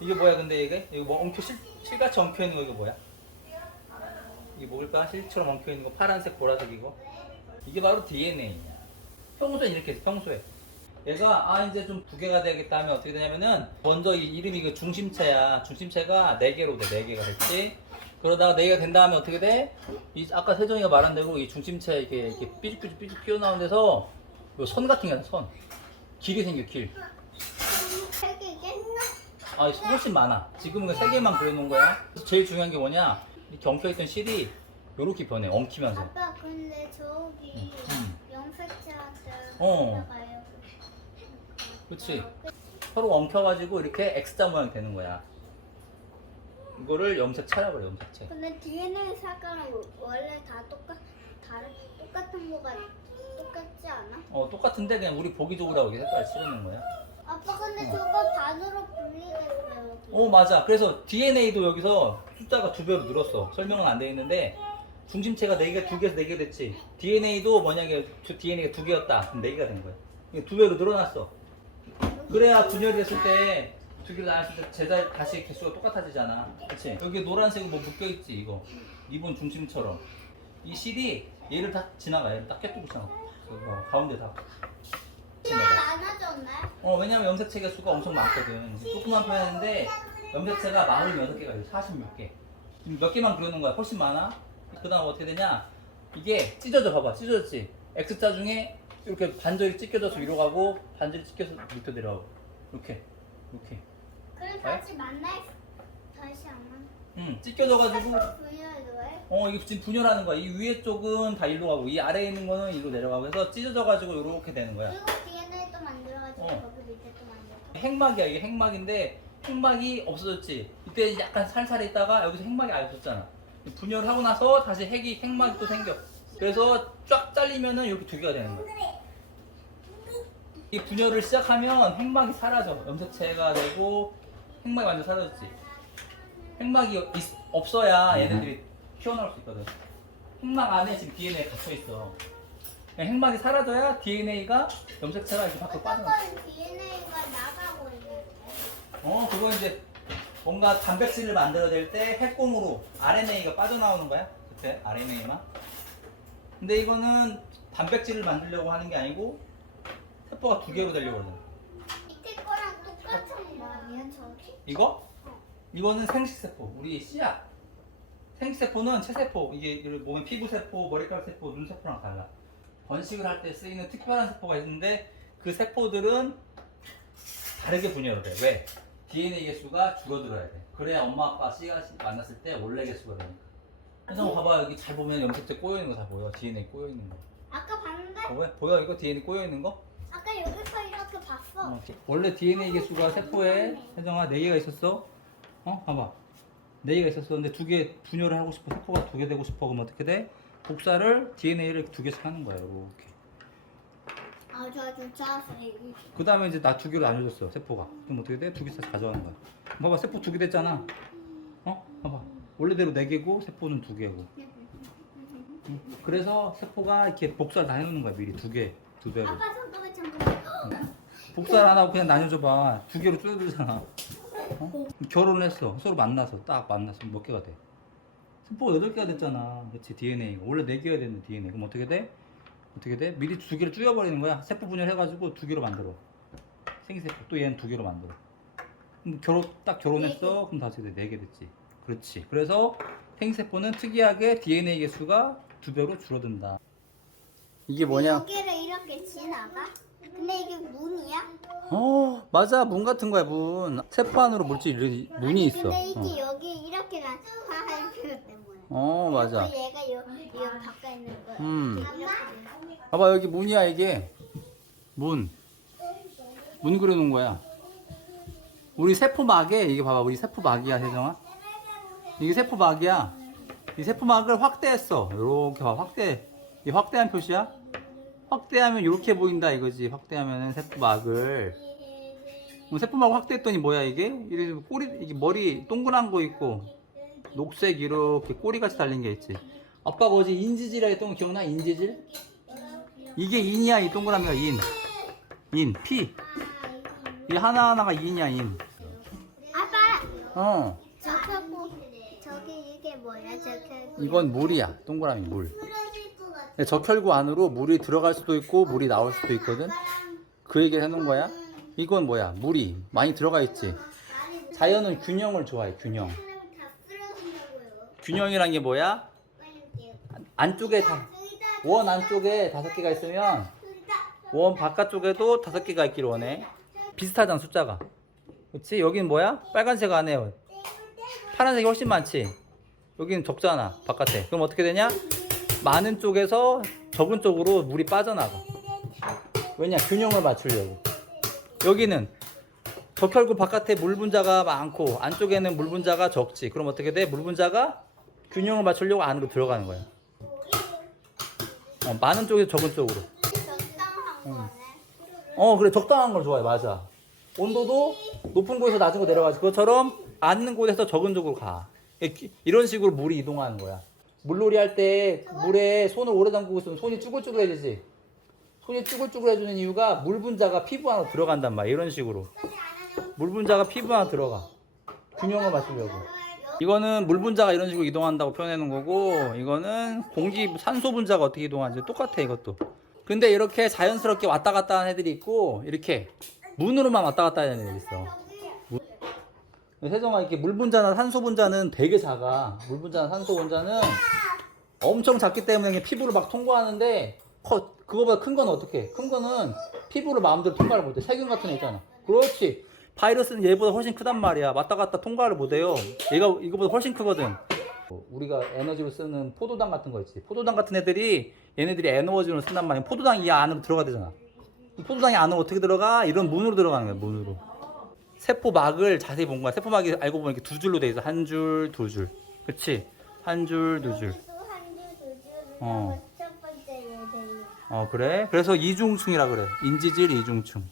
이게 뭐야 근데 이게? 이거 뭐 엉켜 실, 실같이 엉켜 있는 거 이거 뭐야? 이게 뭘까? 실처럼 엉켜 있는 거 파란색 보라색 이거 이게 바로 DNA야 평소에 이렇게 했어 평소에 얘가 아 이제 좀 부개가 되겠다 하면 어떻게 되냐면은 먼저 이 이름이 그 중심체야 중심체가 4개로 돼 4개가 됐지 그러다가 4개가 된 다음에 어떻게 돼? 이 아까 세정이가 말한 대로 이 중심체 이렇게 이렇게 삐죽삐죽 삐죽 튀어나온 데서 이선 같은 게 선. 길이 생겨 길. 아 훨씬 많아. 지금은 세 개만 그려놓은 거야. 제일 중요한 게 뭐냐? 이렇게 엉켜있던 실이 요렇게 변해 엉키면서. 아빠 근데 저기 음. 영색자한테 어. 가요. 그렇지. 서로 엉켜가지고 이렇게 X자 모양 되는 거야. 이거를 염색체라고 그래 염색체. 근데 DNA 색깔은 원래 다 똑같 다른 똑같은 거가 똑같지 않아? 어 똑같은데 그냥 우리 보기 좋으라고 이렇게 색깔을 칠해놓은 거야. 근데 어. 저거 반으로 분리됐어요. 어 맞아. 그래서 DNA도 여기서 숫자가 두 배로 늘었어. 설명은 안 돼 있는데 중심체가 네 개, 두 개에서 네 개 됐지. DNA도 만약에 DNA가 두 개였다. 그럼 네 개가 된 거야. 이게 두 배로 늘어났어. 그래야 분열이 됐을 때 두 개를 나눴을 때 제자 다시 개수가 똑같아지잖아. 그렇지? 여기 노란색이 뭐 묶여 있지 이거. 리본 중심처럼. 이 실이 얘를 다 지나가. 얘를 딱 깨뜨고 지나가. 그거 가운데 다. 지나가. 많아졌네. 어, 왜냐면 염색체 개수가 엄청 많거든. 조그만 편인데 염색체가 46개가 있어. 40몇 개. 지금 몇 개만 그려놓은 거야. 훨씬 많아. 그 다음 어떻게 되냐? 이게 찢어져 봐봐. 찢어졌지? X자 중에 이렇게 반절이 찢겨져서 위로 가고 반절이 찢겨서 밑으로 내려가고. 이렇게. 이렇게. 그럼 다시 만날 다시 안 만나. 응, 찢겨져가지고 분열도 해? 어, 이거 지금 분열하는 거야. 이 위에 쪽은 다 일로 가고 이 아래에 있는 거는 일로 내려가고 해서 찢어져가지고 이렇게 되는 거야. 그리고 DNA 또 만들어가지고 어. 거기 밑에 또 만들고. 핵막이야 이게 핵막인데 핵막이 없어졌지. 이때 약간 살살 있다가 여기서 핵막이 아예 없었잖아. 분열을 하고 나서 다시 핵이 핵막이 또 생겨. 그래서 쫙 잘리면은 이렇게 두 개가 되는 거야. 이 분열을 시작하면 핵막이 사라져. 염색체가 되고 핵막이 완전 사라졌지. 핵막이 있- 없어야 얘네들이 튀어나올 수 있거든. 핵막 안에 지금 DNA 갇혀 있어. 핵막이 사라져야 DNA가 염색체가 이렇게 밖으로 빠져나와. 어떤 DNA가 있는데. 어, 그거 이제 뭔가 단백질을 만들어야 될때 핵공으로 RNA가 빠져나오는 거야. 그때 RNA만. 근데 이거는 단백질을 만들려고 하는 게 아니고 세포가 두 개로 되려고 그러는 거야. 밑에 거랑 똑같은 거 아니야 저기? 이거? 이거는 생식세포. 우리 씨앗. 생식세포는 체세포. 이게 보면 피부세포, 머리카락 세포, 눈세포랑 달라. 번식을 할 때 쓰이는 특별한 세포가 있는데 그 세포들은 다르게 분열을 해. 왜? DNA 개수가 줄어들어야 돼. 그래야 엄마 아빠 씨앗이 만났을 때 원래 개수가 되니까. 그래서 봐봐 여기 잘 보면 염색체 꼬여 있는 거 다 보여. DNA 꼬여 있는 거. 아까 봤는데? 어, 왜? 보여 이거 DNA 꼬여 있는 거? 아까 여기서 이렇게 봤어. 어, 원래 DNA 개수가 세포에 혜정아 4개가 있었어. 어? 봐봐. 4개가 있었었는데 두 개 분열을 하고 싶어. 세포가 두 개 되고 싶어. 그럼 어떻게 돼? 복사를 DNA를 두 개씩 하는 거야. 이렇게. 아주 아주 자세히. 그 다음에 이제 나 두 개로 나눠줬어. 세포가. 그럼 어떻게 돼? 두 개씩 가져가는 거야. 봐봐. 세포 두 개 됐잖아. 어? 봐봐. 원래대로 4개고 세포는 두 개고. 응. 그래서 세포가 이렇게 복사를 다 해놓는 거야. 미리 두 개. 두 배로. 아빠 잠깐만 잠깐만. 복사를 안 하고 그냥 나눠줘봐. 두 개로 줄어들잖아. 어? 결혼했어. 서로 만나서 딱 만나서 몇 개가 돼? 세포가 여덟 개가 됐잖아. 그렇지 DNA가 원래 네 개가 되는데 DNA. 그럼 어떻게 돼? 어떻게 돼? 미리 두 개를 줄여버리는 거야. 세포 분열해가지고 두 개로 만들어. 생세포 또 얘는 두 개로 만들어. 그럼 결혼 딱 결혼했어. 그럼 다시 네개 됐지. 그렇지. 그래서 생세포는 특이하게 DNA 개수가 두 배로 줄어든다. 이게 여기를 이렇게 지나가? 근데 이게 문이야? 어 맞아 문 같은 거야 문 세포 안으로 물질이 문이 있어 근데 이게 어, 여기 이렇게 나 하는 때문에. 어 맞아. 그리고 얘가 여, 여 바깥에 있는 거. 음. 봐봐 여기 문이야 이게. 문. 문 그려놓은 거야. 우리 세포막에 이게 봐봐 우리 세포막이야 혜정아. 이게 세포막이야. 이 세포막을 확대했어. 이렇게 봐 확대. 이 확대한 표시야? 확대하면 이렇게 보인다 이거지. 확대하면은 세포막을. 뭐 세포막 확대했더니 뭐야 이게? 이게 꼬리 이게 머리 동그란 거 있고 녹색 이렇게 꼬리같이 달린 게 있지. 아빠가 어제 인지질이라 했던 거 기억나? 인지질? 이게 인이야 이 동그라미가 인. 인 피. 이 하나하나가 인이야 인. 아빠 어. 적혀고 저기 이게 뭐야? 적혀고 이건 물이야. 동그라미 물. 풀어질 것 같아. 근데 적혈구 안으로 물이 들어갈 수도 있고 물이 나올 수도 있거든. 그 얘기를 해놓은 거야. 이건 뭐야? 물이 많이 들어가 있지. 자연은 균형을 좋아해. 균형. 균형이란 게 뭐야? 안쪽에 다, 원 안쪽에 다섯 개가 있으면 원 바깥쪽에도 다섯 개가 있기를 원해. 비슷하잖아 숫자가. 그렇지? 여기는 뭐야? 빨간색 안에 파란색이 훨씬 많지. 여기는 적잖아 바깥에. 그럼 어떻게 되냐? 많은 쪽에서 적은 쪽으로 물이 빠져나가. 왜냐? 균형을 맞추려고. 여기는 적혈구 바깥에 물 분자가 많고 안쪽에는 물 분자가 적지. 그럼 어떻게 돼? 물 분자가 균형을 맞추려고 안으로 들어가는 거야. 어, 많은 쪽에서 적은 쪽으로. 적당한 거네. 어 그래 적당한 걸 좋아해. 맞아. 온도도 높은 곳에서 낮은 곳 내려가지 그것처럼 안 있는 곳에서 적은 쪽으로 가. 이렇게- 이런 식으로 물이 이동하는 거야. 물놀이 할 때 물에 손을 오래 담그고 있으면 손이 쭈글쭈글해지지. 손이 쭈글쭈글해지는 이유가 물 분자가 피부 안으로 들어간단 말이야. 이런 식으로. 물 분자가 피부 안으로 들어가. 균형을 맞추려고 이거는 물 분자가 이런 식으로 이동한다고 놓은 거고 이거는 공기 산소 분자가 어떻게 이동하는지 똑같아 이것도. 근데 이렇게 자연스럽게 왔다 갔다 하는 애들이 있고 이렇게 문으로만 왔다 갔다 하는 애들이 있어. 문- 세정아 이렇게 물 분자나 산소 분자는 되게 작아. 물 분자나 산소 분자는 엄청 작기 때문에 피부를 막 통과하는데 커, 그거보다 큰 건 어떻게? 큰 거는 피부를 마음대로 통과를 못해. 세균 같은 애 있잖아. 그렇지 바이러스는 얘보다 훨씬 크단 말이야. 왔다 갔다 통과를 못해요. 얘가 이거보다 훨씬 크거든. 뭐 우리가 에너지로 쓰는 포도당 같은 거 있지. 포도당 같은 애들이 얘네들이 에너지로 쓴단 말이야. 포도당이 이 안으로 들어가야 되잖아. 포도당이 안으로 어떻게 들어가? 이런 문으로 들어가는 거야 문으로. 세포막을 자세히 본 거야. 세포막이 알고 보면 이렇게 두 줄로 돼 있어. 한 줄 두 줄. 그치? 한줄 두 줄. 어. 첫 번째 예대요. 어 그래? 그래서 이중층이라 그래. 인지질 이중층